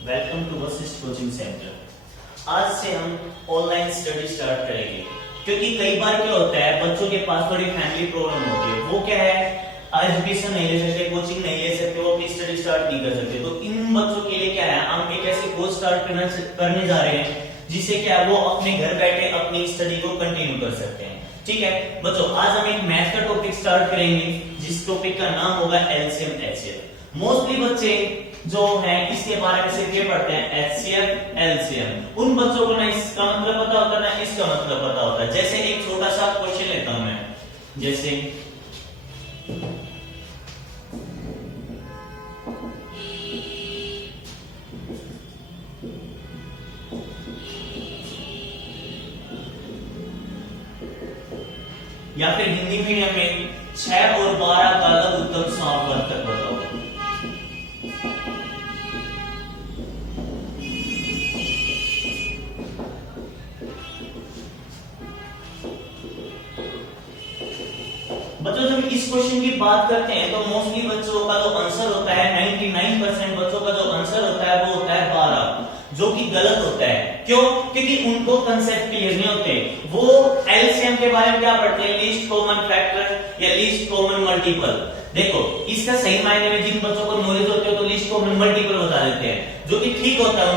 Welcome to Vashishtha coaching centre. आज से हम ऑनलाइन स्टडी स्टार्ट करेंगे क्योंकि कई बार क्या होता है बच्चों के पास थोड़ी फैमिली प्रॉब्लम होती है। वो क्या है, एजुकेशन नहीं ले सकते, कोचिंग नहीं ले सकते, वो अपनी स्टडी स्टार्ट नहीं कर सकते। तो इन बच्चों के लिए क्या है, हम एक ऐसे कोर्स स्टार्ट करने जा रहे हैं जिससे क्या है वो अपने घर बैठे अपनी स्टडी को कंटिन्यू कर सकते हैं। ठीक है बच्चों, आज हम एक मैथ का टॉपिक स्टार्ट करेंगे जिस टॉपिक का नाम होगा एलसीएम एचसीएफ। मोस्टली बच्चे जो है इसके बारे में सिर्फ ये पढ़ते हैं एचसीएफ एलसीएम। उन बच्चों को ना इसका मतलब पता होता है ना इसका मतलब पता होता है। जैसे एक छोटा सा क्वेश्चन लेता हूं मैं, जैसे या फिर हिंदी मीडियम में 6 और 12 का लघुत्तम समापवर्तक बताओ। बच्चों जब इस क्वेश्चन की बात करते हैं तो मोस्टली बच्चों का जो आंसर होता है 99% बच्चों का जो आंसर होता है वो होता है 12, जो कि गलत होता है। क्यों? क्योंकि उनको कंसेप्ट क्लियर नहीं होते। वो एलसीएम के बारे में क्या पढ़ते हैं, लीस्ट कॉमन फैक्टर या लीस्ट कॉमन मल्टीपल। देखो इसका सही मायने में जिन बच्चों को नॉलेज होती है तो लीस्ट कॉमन मल्टीपल बता देते हैं, जो कि ठीक होता है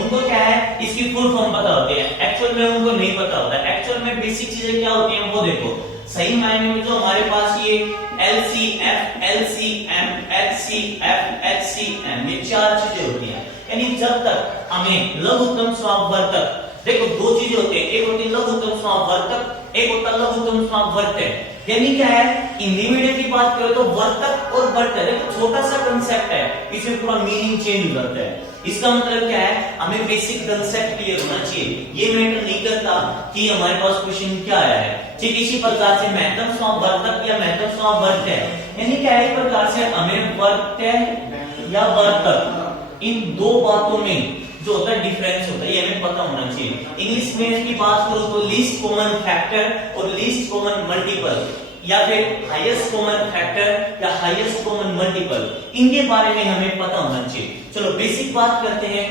उनको क्या है इसकी फुल फॉर्म पता होती है। एक्चुअल में उनको नहीं पता होता। एक्चुअल में बेसिक चीजें क्या होती हैं वो देखो। सही मायने में जो हमारे पास ये एलसीएफ एलसीएम एचसीएफ एचसीएम ये 4 चीजें होती हैं। यानी जब तक हमें लघुत्तम समापवर्तक, देखो 2 चीजें होती है, एक होती है लघुत्तम समापवर्तक, एक होता है लघुत्तम समापवर्तक। यानी क्या है, हिंदी मीडियम की बात करें तो वर्तक और वर्तक देखो छोटा सा कंसेप्ट है, इसमें पूरा मीनिंग चेंज हो जाता है। इसका मतलब क्या है, हमें बेसिक कंसेप्ट क्लियर होना चाहिए। ये मैटर नहीं करता कि हमारे पास क्वेश्चन क्या आया है। ठीक इसी प्रकार से महत्तम समापवर्तक या महत्तम समापवर्तक, यानी क्या है, एक प्रकार से हमें वर्तक या वर्तक इन 2 बातों में जो होता है डिफरेंस होता है, ये हमें पता होना चाहिए। इंग्लिश में इसकी बात करूं तो लीस्ट कॉमन फैक्टर और लीस्ट कॉमन मल्टीपल या फिर हाईएस्ट कॉमन फैक्टर या हाईएस्ट कॉमन मल्टीपल, इनके बारे में हमें पता होना चाहिए। चलो बेसिक बात करते हैं।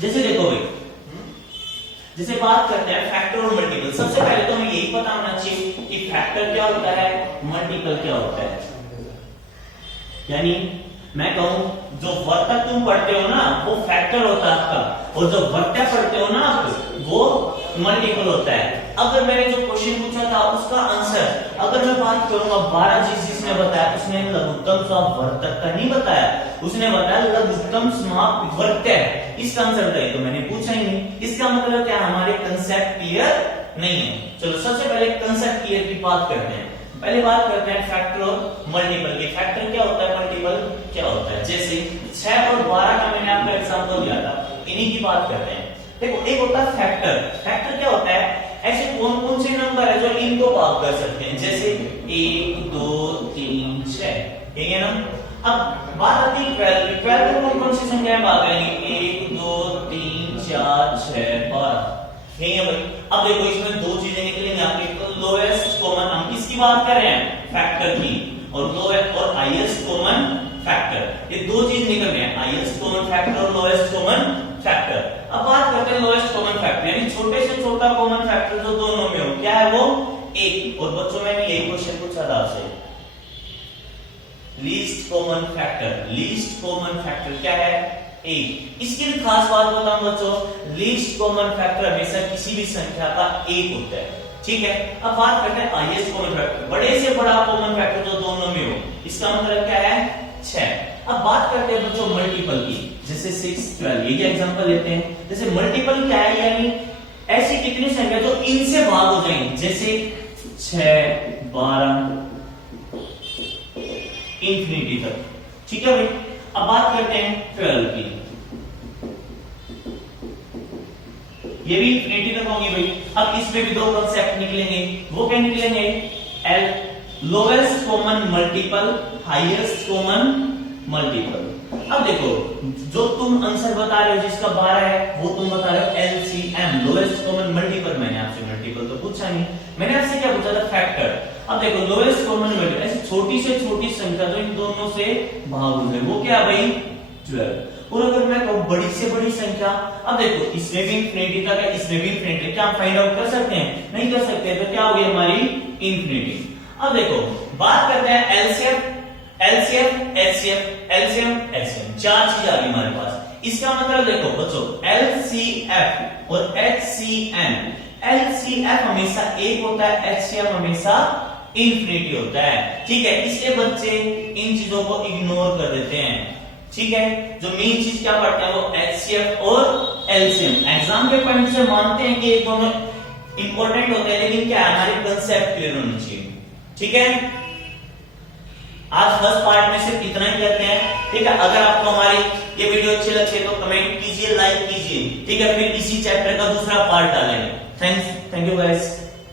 जैसे देखो भाई, जैसे बात करते हैं फैक्टर और मल्टीपल, सबसे पहले तो हमें यही पता होना चाहिए कि फैक्टर क्या होता है, मल्टीपल क्या होता है। यानी मैं कहूं जो वर्तक तुम पढ़ते हो ना वो फैक्टर होता है आपका, और जो वर्तक पढ़ते हो ना आप वो मल्टीपल होता है। अगर मैंने जो क्वेश्चन पूछा था उसका आंसर अगर मैं बात करूंगा 12 चीज जिसने बताया, उसने लघुत्तम समापवर्तक का नहीं बताया, उसने बताया लघुत्तम समापवर्तक। इसका आंसर बताइए तो मैंने पूछा ही नहीं। इसका मतलब क्या, हमारे कंसेप्ट क्लियर नहीं है। चलो सबसे पहले कंसेप्ट क्लियर की बात करते हैं। पहले बात करते हैं फैक्टर और मल्टीपल की। फैक्टर क्या होता है, मल्टीपल क्या होता है। जैसे 6 और 12 का मैंने आपको एग्जांपल दिया था, इन्हीं की बात करते हैं। देखो एक होता है फैक्टर। फैक्टर क्या होता है, ऐसे कौन कौन से नंबर है जो इनको भाग कर सकते हैं, जैसे 1 2 3 6, ठीक है ना। अब बात आती है 12 को कौन कौन सी संख्याएं भाग करेंगे, 1 2 3 4 6 12, ठीक है भाई। अब देखो इसमें 2 चीजें निकलेंगी आपके, तो लोएस्ट कॉमन, हम किसकी बात कर रहे हैं, फैक्टर की, और लोएस्ट और हाईएस्ट कॉमन फैक्टर, ये 2 चीज निकल रहे हैं, हाईएस्ट कॉमन फैक्टर और लोएस्ट कॉमन फैक्टर। अब बात करते हैं लोएस्ट कॉमन फैक्टर, यानी छोटे से छोटा कॉमन फैक्टर जो दोनों में हो, क्या है वो 1। और बच्चों में यही क्वेश्चन पूछा था आपसे, least common factor. Least common factor क्या है, 1। इसकी भी खास बात बताऊं बच्चों, लीस्ट कॉमन फैक्टर हमेशा किसी भी संख्या का 1 होता है, ठीक है। अब बात करते हैं हाईएस्ट कॉमन फैक्टर, बड़े से बड़ा कॉमन फैक्टर जो दोनों में हो, इसका मतलब क्या है 6। अब बात करते हैं बच्चों मल्टीपल की, जैसे 6 12, ये एग्जांपल लेते हैं। जैसे मल्टीपल क्या है, यानी ऐसी कितनी संख्या जो इनसे भाग हो जाएंगी, जैसे 6 12 इंफिनिटी तक, ठीक है भाई। अब बात करते हैं 12 की, ये भी इंफिनिटी तक होंगी भाई। अब इसमें भी 2 कांसेप्ट निकलेंगे, वो क्या निकलेंगे, L lowest common multiple, highest common multiple. अब देखो जो तुम आंसर बता रहे हो जिसका 12 है वो तुम बता रहे हो एलसीएम, लोएस्ट कॉमन मल्टीपल। मैंने आपसे मल्टीपल तो पूछा नहीं, मैंने आपसे क्या पूछा था, फैक्टर। अब देखो लोएस्ट कॉमन मल्टीपल, ऐसी छोटी से छोटी संख्या जो इन दोनों से भाग हो गई वो क्या भाई 12। और अगर मैं कहूं बड़ी से बड़ी संख्या, अब देखो इसमें भी इंफिनिटी था, क्या इसमें भी इंफिनिटी, क्या हम फाइंड आउट कर सकते हैं? नहीं कर सकते, तो क्या हो गई हमारी इंफिनिटी। अब देखो बात करते हैं LCM, LCM HCF, LCM HCF, चार चीज आ गई हमारे पास। इसका मतलब देखो बच्चों एलसीएफ और एचसीएम, एलसीएफ हमेशा एक होता है, एचसीएम हमेशा इंफिनिटी होता है, ठीक है। इसलिए बच्चे इन चीजों को इग्नोर कर देते हैं, ठीक है। जो मेन चीज क्या पढ़ते हैं वो एचसीएफ और एलसीएम। एग्जाम के पॉइंट से मानते हैं कि ये दोनों इंपॉर्टेंट होते हैं, लेकिन क्या हमारे कंसेप्ट क्लियर होने चाहिए, ठीक है। आज फर्स्ट पार्ट में सिर्फ इतना ही करते हैं, ठीक है। अगर आपको हमारी ये वीडियो अच्छी लगे तो कमेंट कीजिए, लाइक कीजिए, ठीक है। फिर इसी चैप्टर का दूसरा पार्ट डालेंगे। Thank you guys.